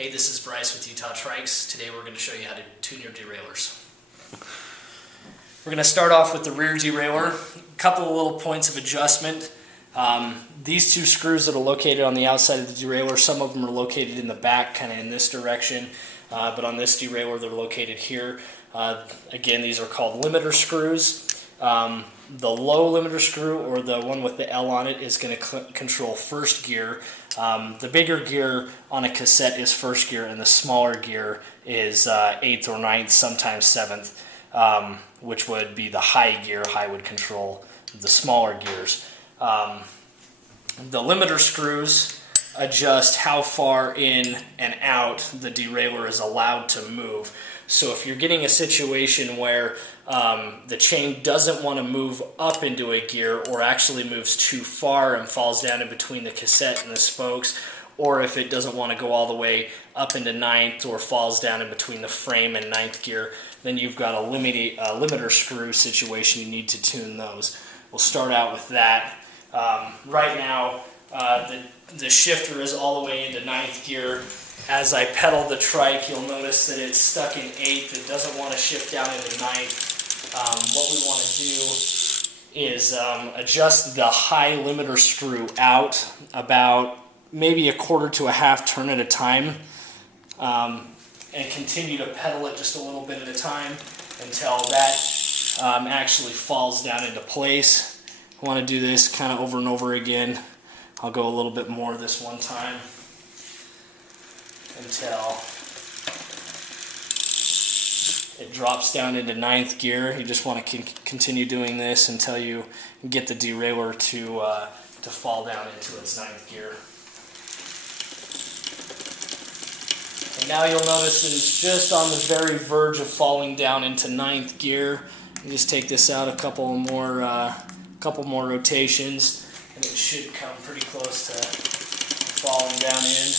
Hey, this is Bryce with Utah Trikes. Today we're going to show you how to tune your derailleurs. We're going to start off with the rear derailleur. A couple of little points of adjustment. These two screws that are located on the outside of the derailleur, some of them are located in the back, kind of in this direction, but on this derailleur they're located here. Again, these are called limiter screws. The low limiter screw, or the one with the L on it, is going to control first gear. The bigger gear on a cassette is first gear, and the smaller gear is 8th or 9th, sometimes 7th, which would be the high gear. High would control the smaller gears. The limiter screws adjust how far in and out the derailleur is allowed to move. So if you're getting a situation where the chain doesn't want to move up into a gear, or actually moves too far and falls down in between the cassette and the spokes, or if it doesn't want to go all the way up into 9th or falls down in between the frame and 9th gear, then you've got a limiter screw situation. You need to tune those. We'll start out with that. Right now, the shifter is all the way into 9th gear. As I pedal the trike, you'll notice that it's stuck in 8th. It doesn't want to shift down into 9th. What we want to do is adjust the high limiter screw out about maybe a quarter to a half turn at a time, and continue to pedal it just a little bit at a time until that actually falls down into place. I want to do this kind of over and over again. I'll go a little bit more this one time until it drops down into 9th gear. You just want to continue doing this until you get the derailleur to fall down into its 9th gear. And now you'll notice that it's just on the very verge of falling down into 9th gear. You just take this out a couple more rotations, and it should come pretty close to falling down in.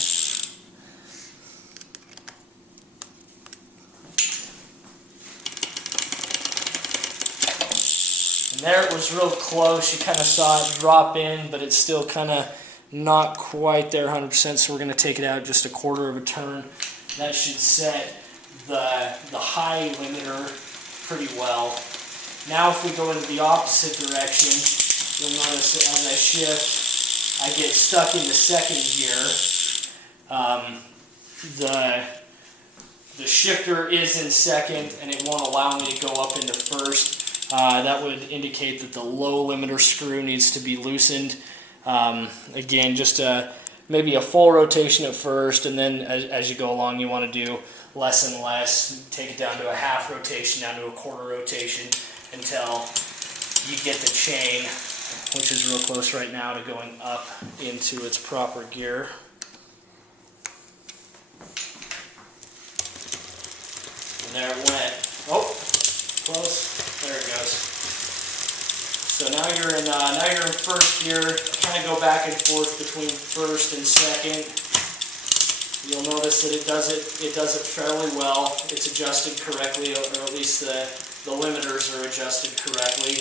And there it was, real close. You kind of saw it drop in, but it's still kind of not quite there 100%, so we're going to take it out just a quarter of a turn. That should set the high limiter pretty well. Now if we go into the opposite direction, you'll notice that as I shift, I get stuck into 2nd gear. The shifter is in 2nd, and it won't allow me to go up into 1st. That would indicate that the low limiter screw needs to be loosened. Again, just maybe a full rotation at first, and then as you go along, you want to do less and less. Take it down to a half rotation, down to a quarter rotation, until you get the chain, which is real close right now, to going up into its proper gear. And there it went. Oh, close. There it goes. So now you're in 1st gear. Kind of go back and forth between 1st and 2nd. You'll notice that it does it fairly well. It's adjusted correctly, or at least the limiters are adjusted correctly.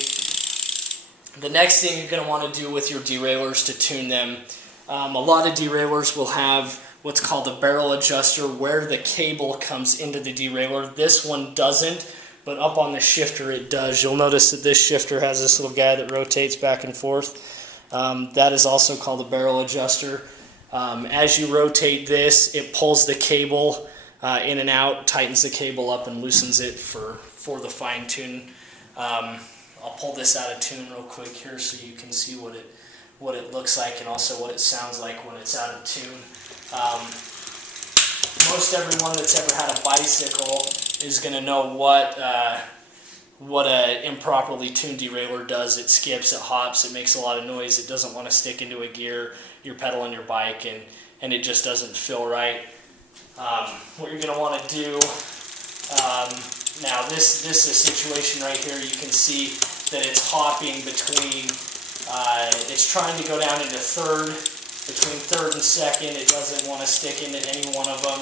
The next thing you're going to want to do with your derailleurs to tune them, a lot of derailleurs will have what's called a barrel adjuster, where the cable comes into the derailleur. This one doesn't, but up on the shifter it does. You'll notice that this shifter has this little guy that rotates back and forth. That is also called a barrel adjuster. As you rotate this, it pulls the cable in and out, tightens the cable up, and loosens it for the fine tune. I'll pull this out of tune real quick here so you can see what it looks like, and also what it sounds like when it's out of tune. Most everyone that's ever had a bicycle is going to know what a improperly tuned derailleur does. It skips, it hops, it makes a lot of noise, it doesn't want to stick into a gear. You're pedaling your bike, and it just doesn't feel right. What you're going to want to do, now this is a situation right here. You can see that it's hopping between, it's trying to go down into 3rd, between 3rd and 2nd. It doesn't want to stick into any one of them.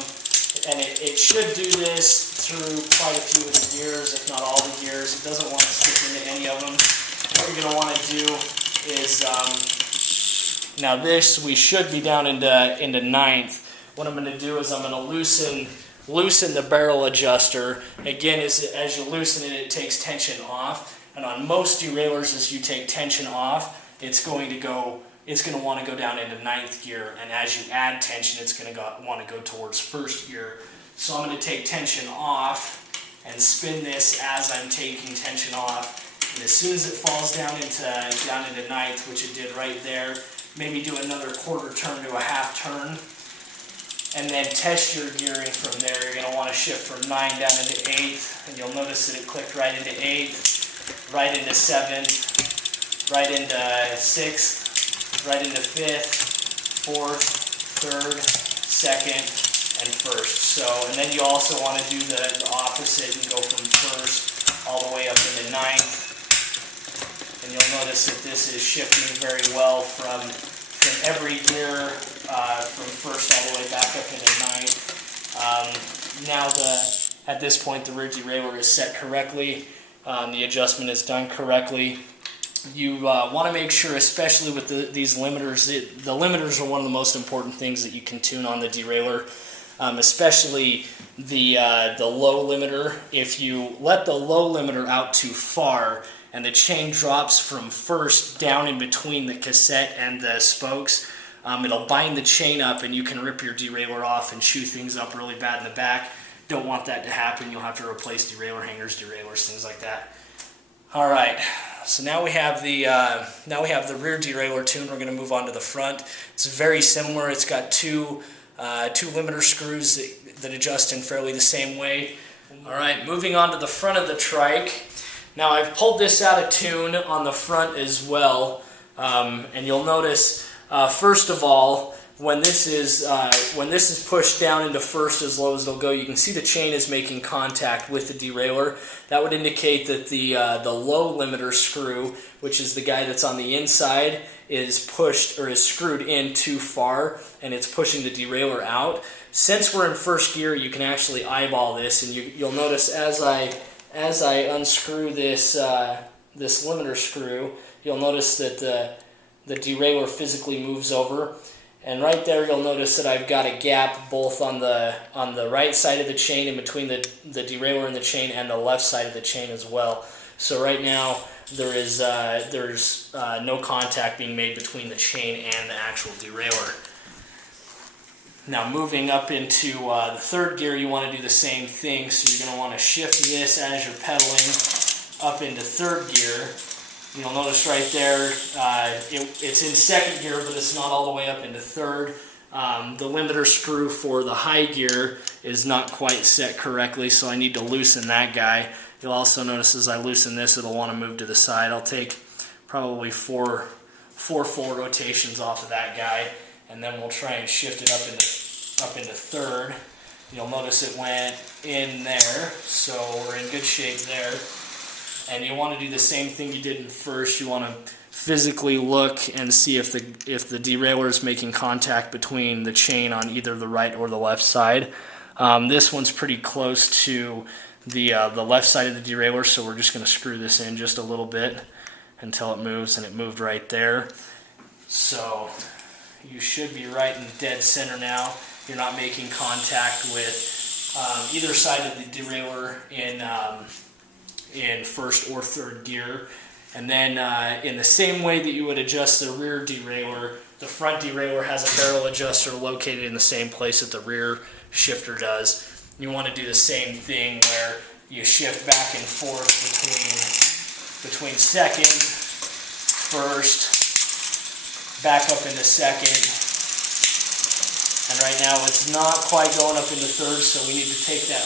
And it should do this through quite a few of the gears, if not all the gears. It doesn't want to stick into any of them. What you're going to want to do is, now this, we should be down into 9th, what I'm going to do is I'm going to loosen the barrel adjuster. Again, as you loosen it, it takes tension off. And on most derailleurs, as you take tension off, it's going to want to go down into 9th gear. And as you add tension, it's going to want to go towards 1st gear. So I'm going to take tension off and spin this as I'm taking tension off. And as soon as it falls down into 9th, which it did right there, maybe do another quarter turn to a half turn. And then test your gearing from there. You're going to want to shift from 9 down into 8th, and you'll notice that it clicked right into 8th, right into 7th, right into 6th, right into 5th, 4th, 3rd, 2nd, and 1st. So, and then you also want to do the opposite and go from 1st all the way up into 9th. And you'll notice that this is shifting very well from every gear, from 1st all the way back up into 9th. Now at this point the rear derailleur is set correctly, the adjustment is done correctly. You want to make sure, especially with these limiters, the limiters are one of the most important things that you can tune on the derailleur, especially the low limiter. If you let the low limiter out too far, and the chain drops from 1st down in between the cassette and the spokes, it'll bind the chain up and you can rip your derailleur off and chew things up really bad in the back. Don't want that to happen. You'll have to replace derailleur hangers, derailleurs, things like that. All right, so now we have the rear derailleur tuned. We're going to move on to the front. It's very similar. It's got two limiter screws that adjust in fairly the same way. All right, moving on to the front of the trike. Now I've pulled this out of tune on the front as well, and you'll notice first of all, when this is pushed down into 1st as low as it'll go, you can see the chain is making contact with the derailleur. That would indicate that the low limiter screw, which is the guy that's on the inside, is pushed or is screwed in too far, and it's pushing the derailleur out. Since we're in 1st gear, you can actually eyeball this, and you'll notice as I unscrew this limiter screw, you'll notice that the derailleur physically moves over, and right there you'll notice that I've got a gap both on the right side of the chain in between the derailleur and the chain, and the left side of the chain as well. So right now there's no contact being made between the chain and the actual derailleur. Now moving up into the 3rd gear, you want to do the same thing. So you're going to want to shift this as you're pedaling up into 3rd gear. You'll notice right there, it's in 2nd gear, but it's not all the way up into 3rd. The limiter screw for the high gear is not quite set correctly, so I need to loosen that guy. You'll also notice as I loosen this, it'll want to move to the side. I'll take probably four full rotations off of that guy, and then we'll try and shift it up into 3rd. You'll notice it went in there, so we're in good shape there. And you want to do the same thing you did in 1st. You want to physically look and see if the derailleur is making contact between the chain on either the right or the left side. This one's pretty close to the left side of the derailleur, so we're just going to screw this in just a little bit until it moves, and it moved right there. So you should be right in dead center now. You're not making contact with either side of the derailleur in 1st or 3rd gear. And then in the same way that you would adjust the rear derailleur, the front derailleur has a barrel adjuster located in the same place that the rear shifter does. You want to do the same thing where you shift back and forth between 2nd, 1st, back up into 2nd. And right now it's not quite going up into 3rd, so we need to take that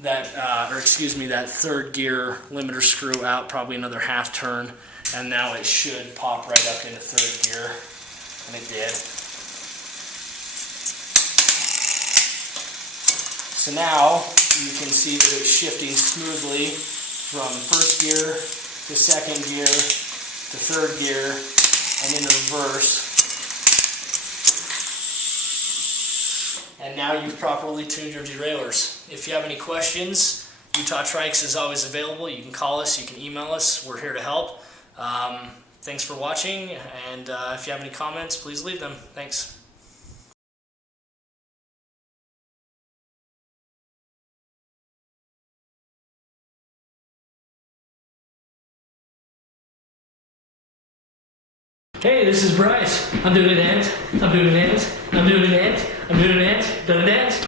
that 3rd gear limiter screw out, probably another half turn, and now it should pop right up into 3rd gear, and it did. So now you can see that it's shifting smoothly from 1st gear to 2nd gear to 3rd gear and in reverse. And now you've properly tuned your derailleurs. If you have any questions, Utah Trikes is always available. You can call us, you can email us. We're here to help. Thanks for watching, and if you have any comments, please leave them. Thanks. Hey, this is Bryce. I'm doing a dance. I'm doing a dance. I'm doing a dance. I'm doing a dance. Done a dance.